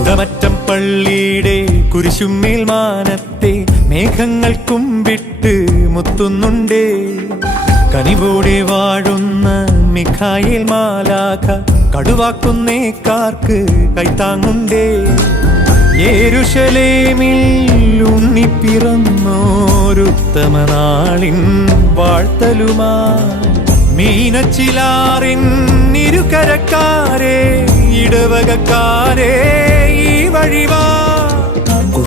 കുടമറ്റം പള്ളിയുടെ കുരിശുമേൽ മാനത്തെ മേഘങ്ങൾ കുമ്പിട്ട് മുത്തുന്നുണ്ടേ. കനിവോടെ വാഴുന്ന മിഖായേൽ മാലാഖ കടുവാക്കുന്നേക്കാർക്ക് കൈത്താങ്ങുണ്ടേ. യെരൂശലേമിൽ ഉണ്ണിപ്പിറന്നോരുത്തമ നാളിൻ വാഴ്ത്തലുമായി മീനച്ചിലാറിൻ ഇരുകരക്കാരെ ഇടവകക്കാരെ ഈ വഴിവാ.